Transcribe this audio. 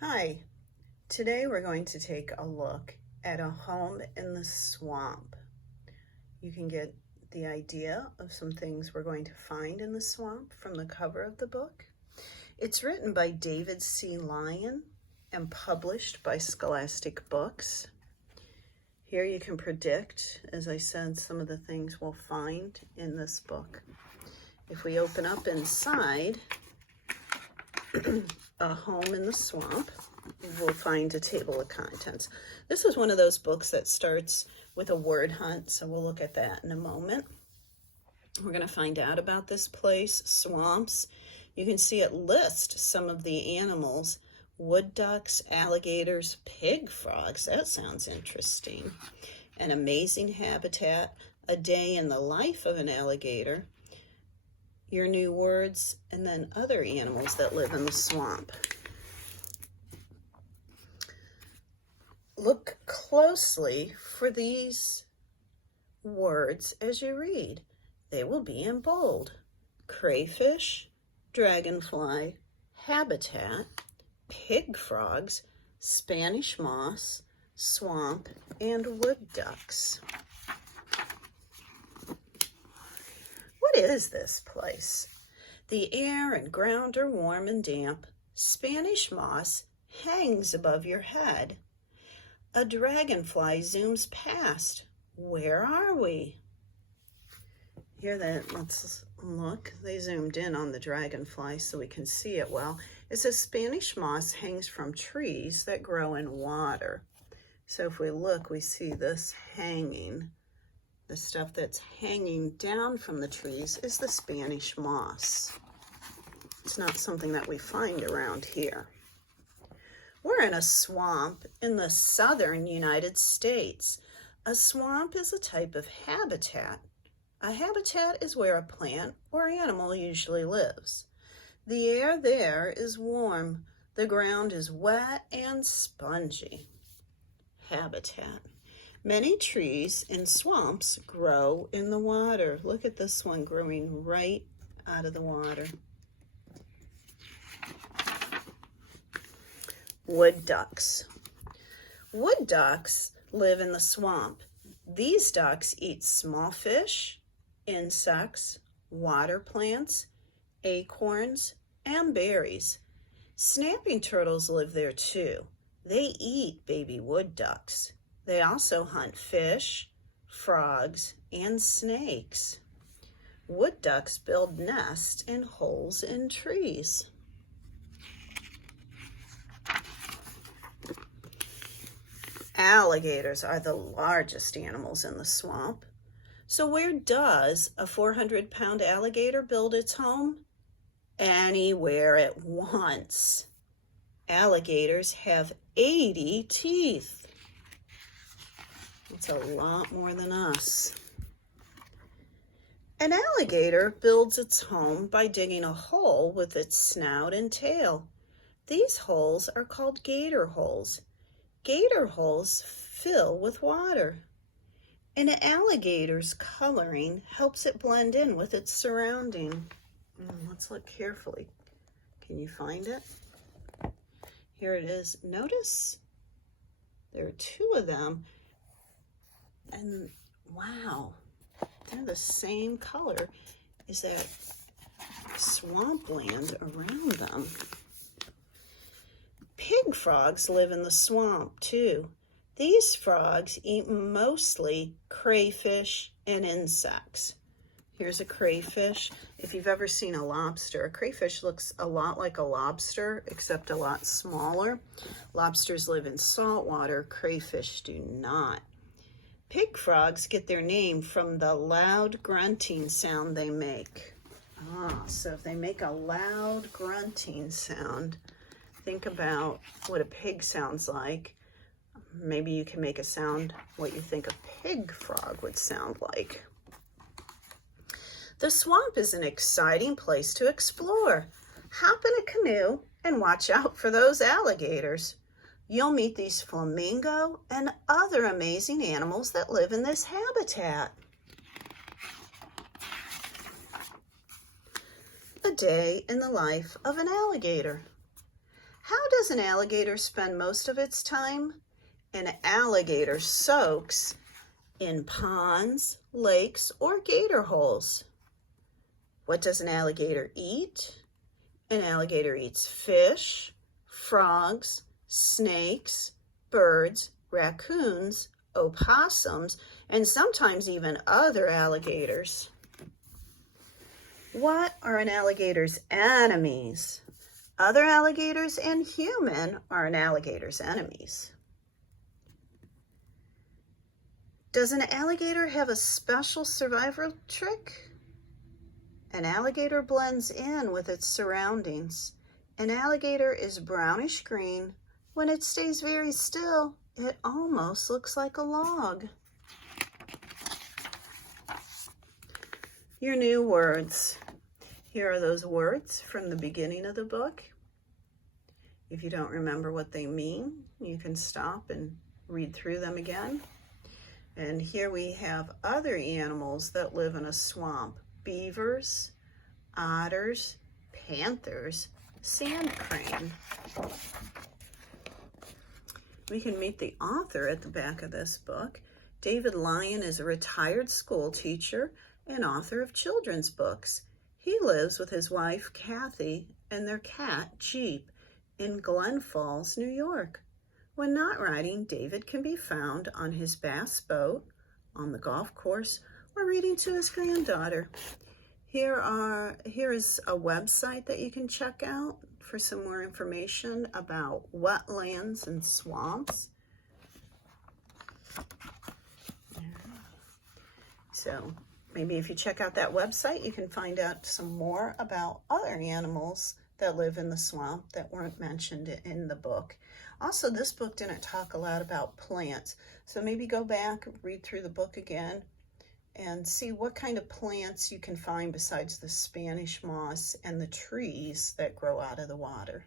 Hi, today we're going to take a look at a home in the swamp. You can get the idea of some things we're going to find in the swamp from the cover of the book. It's written by David C. Lyon and published by Scholastic Books. Here you can predict, as I said, some of the things we'll find in this book. If we open up inside a home in the swamp, we'll find a table of contents. This is one of those books that starts with a word hunt, so we'll look at that in a moment. We're going to find out about this place, swamps. You can see it lists some of the animals: wood ducks, alligators, pig frogs. That sounds interesting. An amazing habitat, a day in the life of an alligator, your new words, and then other animals that live in the swamp. Look closely for these words as you read. They will be in bold: crayfish, dragonfly, habitat, pig frogs, Spanish moss, swamp, and wood ducks. What is this place? The air and ground are warm and damp. Spanish moss hangs above your head. A dragonfly zooms past. Where are we? Let's look. They zoomed in on the dragonfly so we can see it well. It says Spanish moss hangs from trees that grow in water. So if we look, we see this hanging. The stuff that's hanging down from the trees is the Spanish moss. It's not something that we find around here. We're in a swamp in the southern United States. A swamp is a type of habitat. A habitat is where a plant or animal usually lives. The air there is warm. The ground is wet and spongy. Habitat. Many trees in swamps grow in the water. Look at this one growing right out of the water. Wood ducks. Wood ducks live in the swamp. These ducks eat small fish, insects, water plants, acorns, and berries. Snapping turtles live there too. They eat baby wood ducks. They also hunt fish, frogs, and snakes. Wood ducks build nests in holes in trees. Alligators are the largest animals in the swamp. So where does a 400-pound alligator build its home? Anywhere at once. Alligators have 80 teeth. That's a lot more than us. An alligator builds its home by digging a hole with its snout and tail. These holes are called gator holes. Gator holes fill with water. An alligator's coloring helps it blend in with its surrounding. Let's look carefully. Can you find it? Here it is. Notice there are two of them. And wow, they're the same color as that swampland around them. Pig frogs live in the swamp too. These frogs eat mostly crayfish and insects. Here's a crayfish. If you've ever seen a lobster, a crayfish looks a lot like a lobster, except a lot smaller. Lobsters live in salt water, crayfish do not. Pig frogs get their name from the loud grunting sound they make. So if they make a loud grunting sound, think about what a pig sounds like. Maybe you can make a sound what you think a pig frog would sound like. The swamp is an exciting place to explore. Hop in a canoe and watch out for those alligators. You'll meet these flamingo and other amazing animals that live in this habitat. A day in the life of an alligator. How does an alligator spend most of its time? An alligator soaks in ponds, lakes, or gator holes. What does an alligator eat? An alligator eats fish, frogs, snakes, birds, raccoons, opossums, and sometimes even other alligators. What are an alligator's enemies? Other alligators and human are an alligator's enemies. Does an alligator have a special survival trick? An alligator blends in with its surroundings. An alligator is brownish green. When it stays very still, it almost looks like a log. Your new words. Here are those words from the beginning of the book. If you don't remember what they mean, you can stop and read through them again. And here we have other animals that live in a swamp. Beavers, otters, panthers, sand crane. We can meet the author at the back of this book. David Lyon is a retired school teacher and author of children's books. He lives with his wife, Kathy, and their cat, Jeep, in Glen Falls, New York. When not riding, David can be found on his bass boat, on the golf course, or reading to his granddaughter. Here is a website that you can check out for some more information about wetlands and swamps. So maybe if you check out that website, you can find out some more about other animals that live in the swamp that weren't mentioned in the book. Also, this book didn't talk a lot about plants, so maybe go back, read through the book again, and see what kind of plants you can find besides the Spanish moss and the trees that grow out of the water.